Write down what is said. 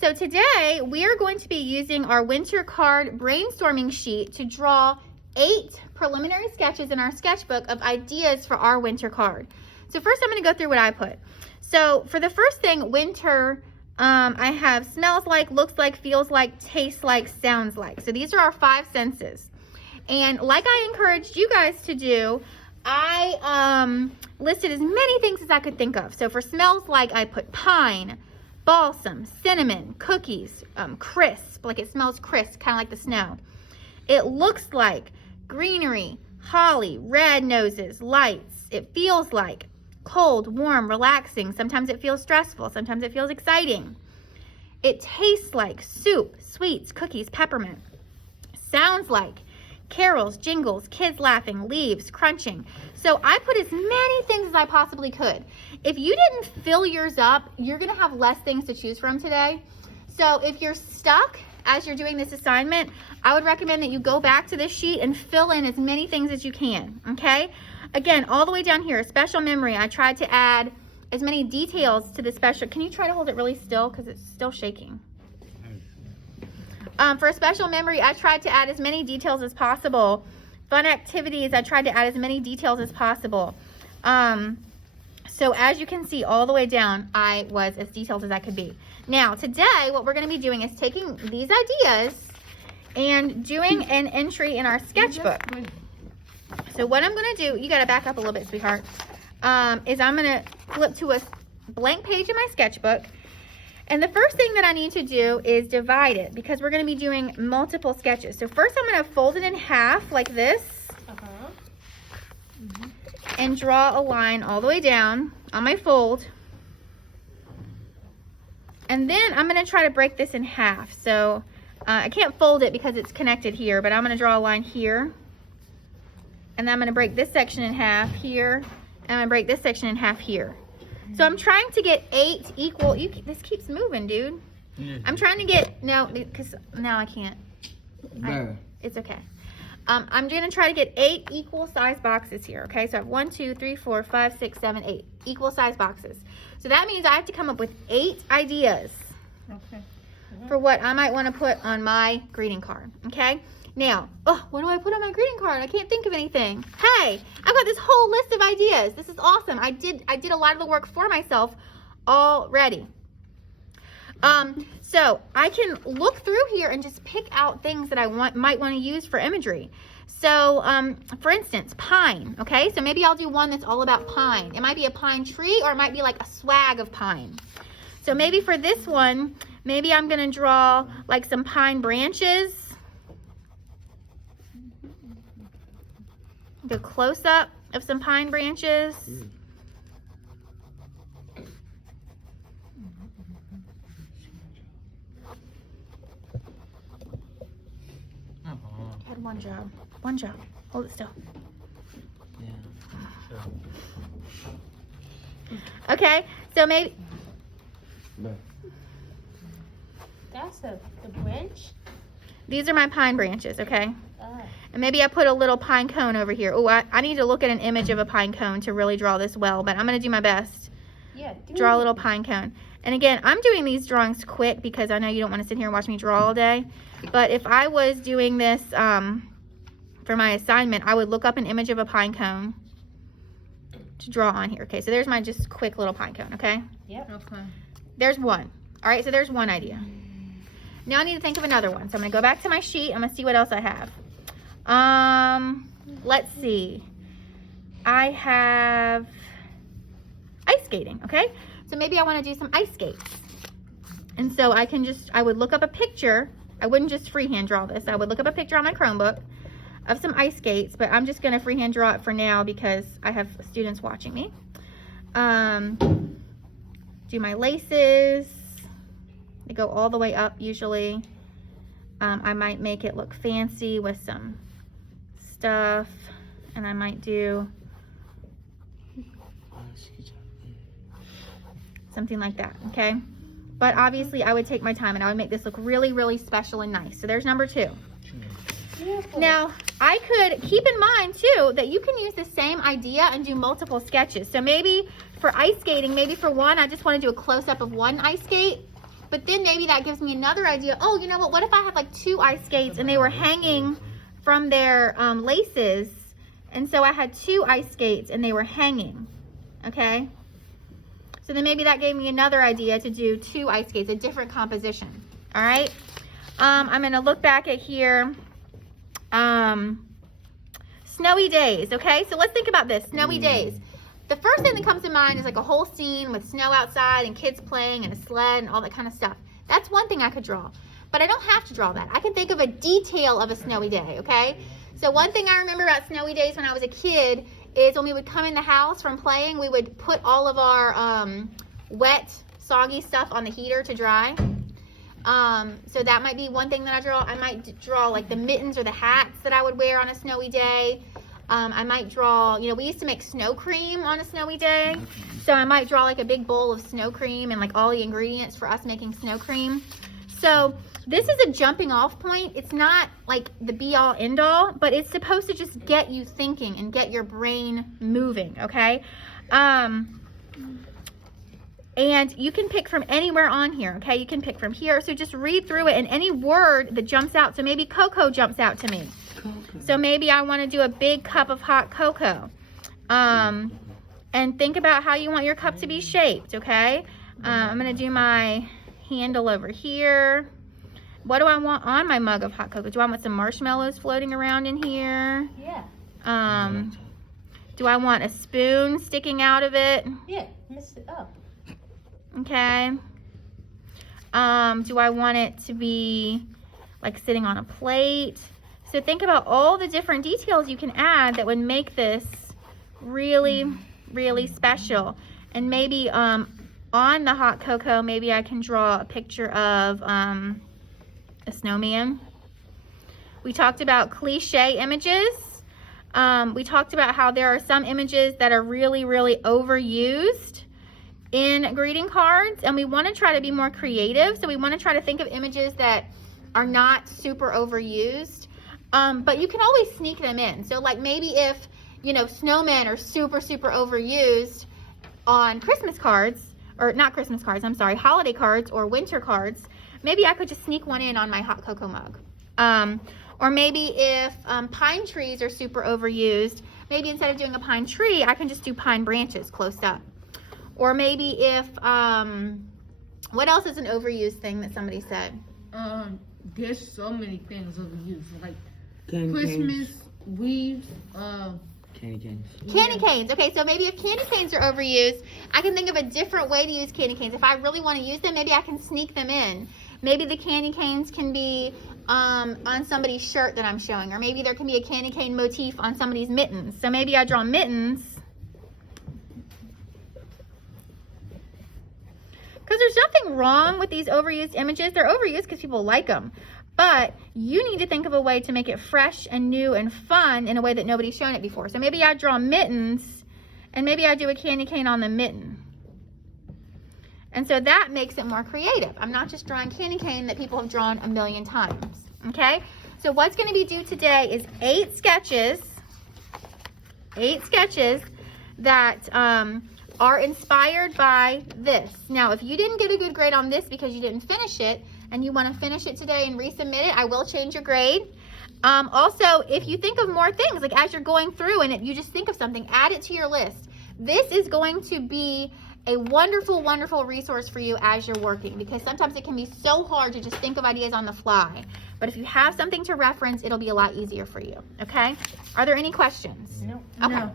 So today we are going to be using our winter card brainstorming sheet to draw 8 preliminary sketches in our sketchbook of ideas for our winter card. So first I'm going to go through what I put. So for the first thing, winter, I have smells like, looks like, feels like, tastes like, sounds like. So these are our 5 senses. And like I encouraged you guys to do, I listed as many things as I could think of. So for smells like, I put pine, balsam, cinnamon, cookies, crisp, like it smells crisp, kind of like the snow. It looks like greenery, holly, red noses, lights. It feels like cold, warm, relaxing. Sometimes it feels stressful. Sometimes it feels exciting. It tastes like soup, sweets, cookies, peppermint. Sounds like carols, jingles, kids laughing, leaves crunching. So I put as many things as I possibly could. If you didn't fill yours up, you're going to have less things to choose from today. So if you're stuck as you're doing this assignment, I would recommend that you go back to this sheet and fill in as many things as you can, okay? Again, all the way down here, special memory, I tried to add as many details to the special. Can you try to hold it really still because it's still shaking? For a special memory, I tried to add as many details as possible. Fun activities, I tried to add as many details as possible. So as you can see all the way down, I was as detailed as I could be. Now, today, what we're going to be doing is taking these ideas and doing an entry in our sketchbook. So what I'm going to do, you got to back up a little bit, sweetheart, is I'm going to flip to a blank page in my sketchbook. And the first thing that I need to do is divide it because we're going to be doing multiple sketches. So first I'm going to fold it in half like this and draw a line all the way down on my fold. And then I'm going to try to break this in half. So I can't fold it because it's connected here, but I'm going to draw a line here. And then I'm going to break this section in half here. And I'm going to break this section in half here. So I'm trying to get 8 equal, this keeps moving, dude. I'm trying to get, no, because now I can't. It's okay. I'm going to try to get 8 equal size boxes here, okay? So I have 1, 2, 3, 4, 5, 6, 7, 8 equal size boxes. So that means I have to come up with 8 ideas for what I might want to put on my greeting card, okay? Now, what do I put on my greeting card? I can't think of anything. Hey, I've got this whole list of ideas. This is awesome. I did a lot of the work for myself already. So I can look through here and just pick out things that I might want to use for imagery. So, for instance, pine, okay? So maybe I'll do one that's all about pine. It might be a pine tree or it might be like a swag of pine. So maybe for this one, maybe I'm going to draw like some pine branches. The close-up of some pine branches. You had one job. One job. Hold it still. Okay, so maybe. That's the branch? These are my pine branches, okay? And maybe I put a little pine cone over here. Oh, I need to look at an image of a pine cone to really draw this well, but I'm going to do my best. Yeah. Draw a little pine cone. And again, I'm doing these drawings quick because I know you don't want to sit here and watch me draw all day. But if I was doing this for my assignment, I would look up an image of a pine cone to draw on here. Okay, so there's my just quick little pine cone, okay? Yep. Okay. There's one. All right, so there's one idea. Now I need to think of another one. So I'm going to go back to my sheet. I'm going to see what else I have. Let's see. I have ice skating, okay? So maybe I want to do some ice skates. And so I would look up a picture. I wouldn't just freehand draw this. I would look up a picture on my Chromebook of some ice skates, but I'm just going to freehand draw it for now because I have students watching me. Do my laces. They go all the way up usually. I might make it look fancy with some stuff, and I might do something like that, okay? But obviously I would take my time and I would make this look really, really special and nice. So there's number 2. Now, I could keep in mind too that you can use the same idea and do multiple sketches. So maybe for ice skating, maybe for one, I just want to do a close-up of one ice skate. But then maybe that gives me another idea. Oh, you know what if I had like 2 ice skates and they were hanging from their laces, and so I had 2 ice skates and they were hanging, okay? So then maybe that gave me another idea to do 2 ice skates, a different composition, all right? I'm gonna look back at here. Snowy days, okay? So let's think about this, snowy days. The first thing that comes to mind is like a whole scene with snow outside and kids playing and a sled and all that kind of stuff. That's one thing I could draw, but I don't have to draw that. I can think of a detail of a snowy day, okay? So one thing I remember about snowy days when I was a kid is when we would come in the house from playing, we would put all of our wet, soggy stuff on the heater to dry. So that might be one thing that I draw. I might draw like the mittens or the hats that I would wear on a snowy day. I might draw, we used to make snow cream on a snowy day. So I might draw like a big bowl of snow cream and like all the ingredients for us making snow cream. So this is a jumping off point. It's not like the be all end all, but it's supposed to just get you thinking and get your brain moving, okay? And you can pick from anywhere on here, okay? You can pick from here. So just read through it and any word that jumps out. So maybe cocoa jumps out to me. So maybe I want to do a big cup of hot cocoa. And think about how you want your cup to be shaped, okay? I'm going to do my handle over here. What do I want on my mug of hot cocoa? Do I want some marshmallows floating around in here? Yeah. Do I want a spoon sticking out of it? Yeah, mix it up. Okay. Do I want it to be like sitting on a plate? So think about all the different details you can add that would make this really, really special. And maybe on the hot cocoa, maybe I can draw a picture of a snowman. We talked about cliche images. We talked about how there are some images that are really, really overused in greeting cards, and we want to try to be more creative. So we want to try to think of images that are not super overused. But you can always sneak them in. So like maybe if, snowmen are super, super overused on Christmas cards, or not Christmas cards, I'm sorry, holiday cards or winter cards, maybe I could just sneak one in on my hot cocoa mug. Or maybe if pine trees are super overused, maybe instead of doing a pine tree, I can just do pine branches close up. Or maybe if, what else is an overused thing that somebody said? There's so many things overused, like Candy Christmas canes. weaves, Candy canes. Candy canes. Okay, so maybe if candy canes are overused, I can think of a different way to use candy canes. If I really want to use them, maybe I can sneak them in. Maybe the candy canes can be on somebody's shirt that I'm showing, or maybe there can be a candy cane motif on somebody's mittens. So maybe I draw mittens. Because there's nothing wrong with these overused images. They're overused because people like them. But you need to think of a way to make it fresh and new and fun in a way that nobody's shown it before. So maybe I draw mittens, and maybe I do a candy cane on the mitten. And so that makes it more creative. I'm not just drawing candy cane that people have drawn a million times. Okay? So what's going to be due today is 8 sketches that are inspired by this. Now, if you didn't get a good grade on this because you didn't finish it, and you want to finish it today and resubmit it, I will change your grade. Also, if you think of more things, like as you're going through and you just think of something, add it to your list. This is going to be a wonderful, wonderful resource for you as you're working, because sometimes it can be so hard to just think of ideas on the fly. But if you have something to reference, it'll be a lot easier for you, okay? Are there any questions? No. Okay. No.